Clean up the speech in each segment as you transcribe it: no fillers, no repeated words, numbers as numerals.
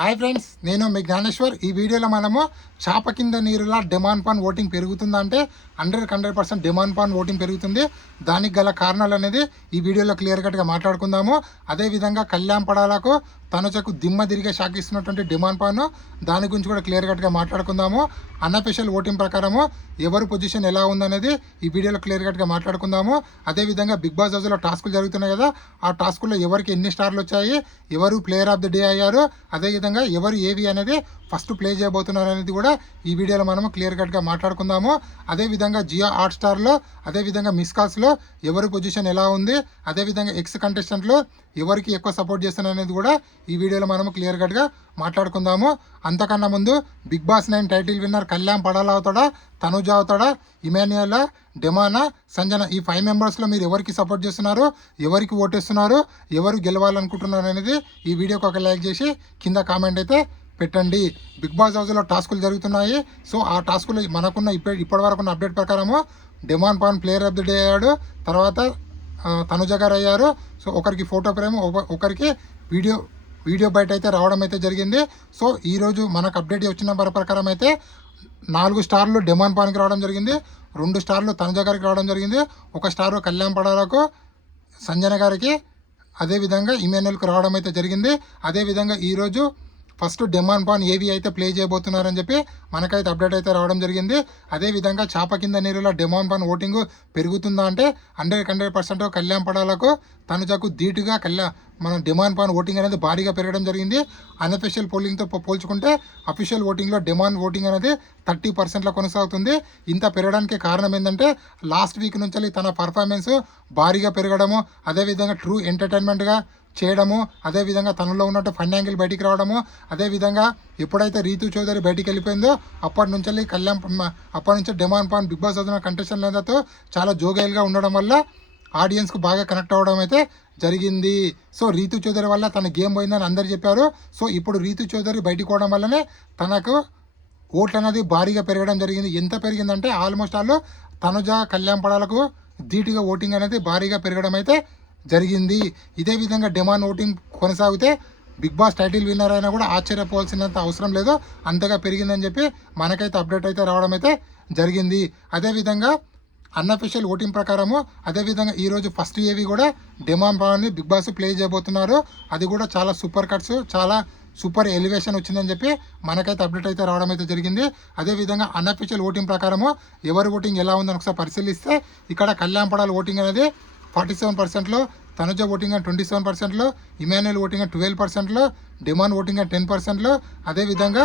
Hi friends, నేను మీ జ్ఞానేశ్వర్. ఈ వీడియోలో మనము చాప కింద నీరులా డిమాండ్ పాన్ ఓటింగ్ పెరుగుతుందంటే 100% డిమాండ్ పాన్ ఓటింగ్ పెరుగుతుంది. దానికి గల కారణాలు అనేది ఈ వీడియోలో క్లియర్ కట్గా మాట్లాడుకుందాము. అదేవిధంగా కళ్యాణ్ పడాలకు తనుజకు దిమ్మ తిరిగే షాక్ ఇస్తున్నటువంటి డిమాండ్ పాన్, దాని గురించి కూడా క్లియర్ కట్గా మాట్లాడుకుందాము. అన్అఫీషియల్ ఓటింగ్ ప్రకారము ఎవరి పొజిషన్ ఎలా ఉందనేది ఈ వీడియోలో క్లియర్ కట్గా మాట్లాడుకుందాము. అదేవిధంగా బిగ్ బాస్ హౌస్లో టాస్కులు జరుగుతున్నాయి కదా, ఆ టాస్కుల్లో ఎవరికి ఎన్ని స్టార్లు వచ్చాయి, ఎవరు ప్లేయర్ ఆఫ్ ది డే అయ్యారు, అదేవిధంగా ఎవరు ఏవి అనేది ఫస్ట్ ప్లే చేయబోతున్నారు అనేది కూడా ఈ వీడియోలో మనము క్లియర్ కట్గా మాట్లాడుకుందాము. అదేవిధంగా జియో హాట్స్టార్లో, అదేవిధంగా మిస్ కాల్స్లో ఎవరి పొజిషన్ ఎలా ఉంది, అదేవిధంగా ఎక్స్ కంటెస్టెంట్లో ఎవరికి ఎక్కువ సపోర్ట్ చేస్తున్నారు అనేది కూడా ఈ వీడియోలో మనము క్లియర్ కట్గా మాట్లాడుకుందాము. అంతకన్నా ముందు Bigg Boss 9 title winner Kalyan Padala అవుతాడా, తనుజ అవుతాడా, ఇమాన్యుయల్, డెమానా, సంజన, ఈ 5 మెంబర్స్లో మీరు ఎవరికి సపోర్ట్ చేస్తున్నారు, ఎవరికి ఓటేస్తున్నారు, ఎవరు గెలవాలనుకుంటున్నారు అనేది ఈ వీడియోకి ఒక లైక్ చేసి కింద కామెంట్ అయితే పెట్టండి. బిగ్ బాస్ హౌస్లో టాస్కులు జరుగుతున్నాయి. సో ఆ టాస్కులు మనకున్న ఇప్పటి వరకు ఉన్న అప్డేట్ ప్రకారము demand pan player of the day అయ్యాడు, తర్వాత తనుజ గారు అయ్యారు. సో ఒకరికి ఫోటో ఫ్రేమ్, ఒకరికి వీడియో బయట అయితే రావడం అయితే జరిగింది. సో ఈరోజు మనకు అప్డేట్ వచ్చిన ప్రకారం అయితే 4 స్టార్లు డిమాండ్ పాన్కి రావడం జరిగింది, 2 స్టార్లు తనుజ గారికి రావడం జరిగింది, 1 స్టారు కళ్యాణ్ పడాలకు, సంజన గారికి, అదేవిధంగా ఇమాన్యుయల్కి రావడం అయితే జరిగింది. అదేవిధంగా ఈరోజు ఫస్ట్ డిమాండ్ పాన్ ఏవి అయితే ప్లే చేయబోతున్నారని చెప్పి మనకైతే అప్డేట్ అయితే రావడం జరిగింది. అదేవిధంగా చాప కింద నీరులో డిమాండ్ పాన్ ఓటింగ్ పెరుగుతుందా అంటే 100% కళ్యాణ్ పడాలకు, తనుజకు ధీటుగా మన డిమాండ్ పాన్ ఓటింగ్ అనేది భారీగా పెరగడం జరిగింది. అన్అఫీషియల్ పోలింగ్తో పోల్చుకుంటే అఫీషియల్ ఓటింగ్లో డిమాండ్ ఓటింగ్ అనేది 30%లో కొనసాగుతుంది. ఇంత పెరగడానికి కారణం ఏంటంటే లాస్ట్ వీక్ నుంచి తన పర్ఫార్మెన్స్ భారీగా పెరగడము, అదేవిధంగా ట్రూ ఎంటర్టైన్మెంట్గా చేయడము, అదేవిధంగా తనలో ఉన్నట్టు ఫన్ యాంగిల్ బయటికి రావడము, అదేవిధంగా ఎప్పుడైతే రీతు చౌదరి బయటికి వెళ్ళిపోయిందో అప్పటి నుంచి డిమాండ్ పాన్ బిగ్ బాస్ చదివిన కంటెస్టెంట్లతో చాలా జోగైల్గా ఉండడం వల్ల ఆడియన్స్కు బాగా కనెక్ట్ అవ్వడం అయితే జరిగింది. సో రీతు చౌదరి వల్ల తన గేమ్ పోయిందని అందరు చెప్పారు. సో ఇప్పుడు రీతు చౌదరి బయటికి పోవడం వల్లనే తనకు ఓట్లు అనేది భారీగా పెరగడం జరిగింది. ఎంత పెరిగిందంటే ఆల్మోస్ట్ ఆల్ తనుజ, కళ్యాణ్ పడాలకు ధీటుగా ఓటింగ్ అనేది భారీగా పెరగడం అయితే జరిగింది. ఇదే విధంగా డిమాండ్ ఓటింగ్ కొనసాగితే బిగ్ బాస్ టైటిల్ విన్నర్ అయినా కూడా ఆశ్చర్యపోవాల్సినంత అవసరం లేదు, అంతగా పెరిగిందని చెప్పి మనకైతే అప్డేట్ అయితే రావడం అయితే జరిగింది. అదేవిధంగా అన్అఫీషియల్ ఓటింగ్ ప్రకారము అదేవిధంగా ఈరోజు ఫస్ట్ ఏవి కూడా డిమాండ్ పాన్ని బిగ్ బాస్ ప్లే చేయబోతున్నారు. అది కూడా చాలా సూపర్ కట్స్, చాలా సూపర్ ఎలివేషన్ వచ్చిందని చెప్పి మనకైతే అప్డేట్ అయితే రావడం అయితే జరిగింది. అదేవిధంగా అన్అఫీషియల్ ఓటింగ్ ప్రకారము ఎవరి ఓటింగ్ ఎలా ఉందని ఒకసారి పరిశీలిస్తే ఇక్కడ కళ్యాణ్ పడాల ఓటింగ్ అనేది 47%లో, తనుజ ఓటింగ్ 27%లో, ఇమాన్యుయల్ ఓటింగ్ 12%లో, డిమాండ్ ఓటింగ్ 10%లో, అదేవిధంగా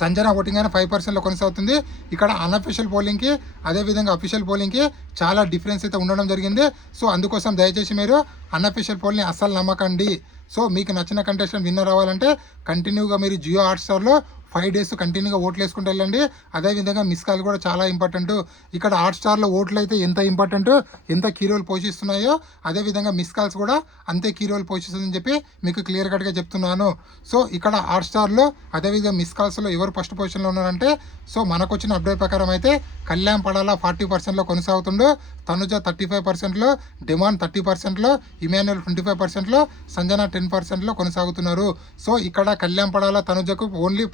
సంజన ఓటింగ్ అయినా 5%లో కొనసాగుతుంది. ఇక్కడ అన్అఫీషియల్ పోలింగ్కి అదేవిధంగా అఫీషియల్ పోలింగ్కి చాలా డిఫరెన్స్ అయితే ఉండడం జరిగింది. సో అందుకోసం దయచేసి మీరు అన్అఫీషియల్ పోల్ని అస్సలు నమ్మకండి. సో మీకు నచ్చిన కంటెస్టెంట్ విన్నర్ అవ్వాలంటే కంటిన్యూగా మీరు జియో హాట్స్టార్లో 5 days కంటిన్యూగా ఓట్లు వేసుకుంటూ వెళ్ళండి. అదేవిధంగా మిస్ కాల్ కూడా చాలా ఇంపార్టెంట్. ఇక్కడ హాట్స్టార్లో ఓట్లు అయితే ఎంత ఇంపార్టెంట్, ఎంత కీ రోల్ పోషిస్తున్నాయో అదేవిధంగా మిస్ కాల్స్ కూడా అంతే కీ రోల్ పోషిస్తుందని చెప్పి మీకు క్లియర్ కట్గా చెప్తున్నాను. సో ఇక్కడ హాట్స్టార్లో అదేవిధంగా మిస్ కాల్స్లో ఎవరు ఫస్ట్ పొజిషన్లో ఉన్నారంటే, సో మనకు వచ్చిన అప్డేట్ ప్రకారం అయితే కళ్యాణ్ పడాలా 40%లో కొనసాగుతుండు, తనుజ 35%లో, డిమాండ్ 30%లో, ఇమాన్యుయల్ 25%లో, సంజన 10%లో కొనసాగుతున్నారు. సో ఇక్కడ కళ్యాణ్ పడాలా తనుజకు ఓన్లీ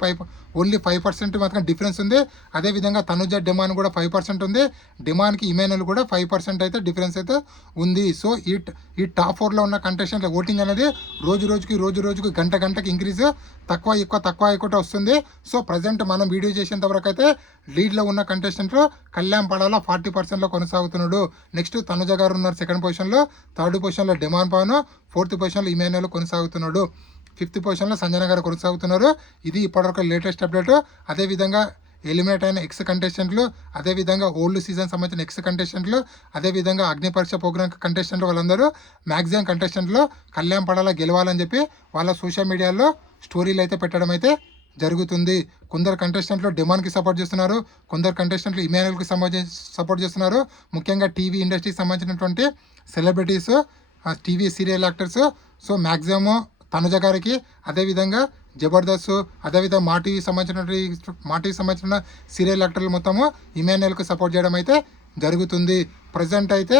5% మాత్రం డిఫరెన్స్ ఉంది. అదేవిధంగా తనుజ డిమాండ్ కూడా 5% ఉంది, డిమాండ్కి ఇమాన్యుయల్ కూడా 5% అయితే డిఫరెన్స్ అయితే ఉంది. సో ఈ టాప్ 4లో ఉన్న కంటెస్టెంట్ల ఓటింగ్ అనేది రోజుకి గంటకి ఇంక్రీజ్, తక్కువ ఎక్కువ వస్తుంది. సో ప్రజెంట్ మనం వీడియో చేసేంత వరకు అయితే లీడ్లో ఉన్న కంటెస్టెంట్లు కళ్యాణ్ పడాలా 40%లో కొనసాగుతున్నాడు. నెక్స్ట్ తనుజ గారు ఉన్నారు 2nd పొజిషన్లో, 3rd పొజిషన్లో డిమాండ్ పాను, 4th పొజిషన్లో ఇమాన్యుయల్ కొనసాగుతున్నాడు, 5th పొజిషన్లో సంజన గారు కొనసాగుతున్నారు. ఇది ఇప్పటివరకు లేటెస్ట్ అప్డేట్. అదేవిధంగా ఎలిమినేట్ అయిన ఎక్స్ కంటెస్టెంట్లు, అదేవిధంగా ఓల్డ్ సీజన్ సంబంధించిన ఎక్స్ కంటెస్టెంట్లు, అదేవిధంగా అగ్ని పరీక్ష ప్రోగ్రామ్ కంటెస్టెంట్లు వాళ్ళందరూ మ్యాక్సిమం కంటెస్టెంట్లో కళ్యాణ్ పడాలా గెలవాలని చెప్పి వాళ్ళ సోషల్ మీడియాలో స్టోరీలు అయితే పెట్టడం అయితే జరుగుతుంది. కొందరు కంటెస్టెంట్లు డిమాండ్కి సపోర్ట్ చేస్తున్నారు, కొందరు కంటెస్టెంట్లు ఇమాన్యుయల్కి సపోర్ట్ చేస్తున్నారు. ముఖ్యంగా టీవీ ఇండస్ట్రీకి సంబంధించినటువంటి celebrities, TV serial actors. So maximum Tanuja గారికి, అదేవిధంగా జబర్దస్త్, అదేవిధంగా మా టీవీ సంబంధించిన సీరియల్ యాక్టర్లు మొత్తము ఇమాన్యుయల్కి సపోర్ట్ చేయడం అయితే జరుగుతుంది. ప్రజెంట్ అయితే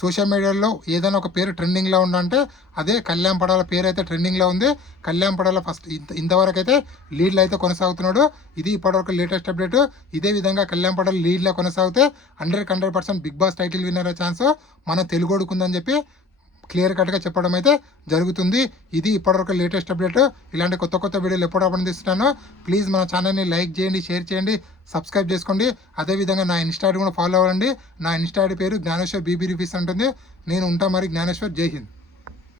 సోషల్ మీడియాలో ఏదైనా ఒక పేరు ట్రెండింగ్లో ఉందంటే అదే కళ్యాణ్ పడాల పేరు అయితే ట్రెండింగ్లో ఉంది. కళ్యాణ్ పడాల ఫస్ట్ ఇంతవరకు అయితే లీడ్లో అయితే కొనసాగుతున్నాడు. ఇది ఇప్పటివరకు లేటెస్ట్ అప్డేట్. ఇదే విధంగా కళ్యాణ్ పడాల లీడ్లో కొనసాగితే 100% Bigg Boss title winner chance మన తెలుగోడుకుందని చెప్పి క్లియర్ కట్గా చెప్పడం అయితే జరుగుతుంది. ఇది ఇప్పటివరకు లేటెస్ట్ అప్డేట్. ఇలాంటి కొత్త కొత్త వీడియోలు ఎప్పుడు అందిస్తున్నానో ప్లీజ్ మన ఛానల్ని లైక్ చేయండి, షేర్ చేయండి, సబ్స్క్రైబ్ చేసుకోండి. అదేవిధంగా నా ఇన్స్టా ఐడి కూడా ఫాలో అవ్వండి. నా ఇన్స్టా ఐడి పేరు జ్ఞానేశ్వర్ బీబీ రివ్యూస్ ఉంటుంది. నేను ఉంటా మరి. జ్ఞానేశ్వర్. జై హింద్.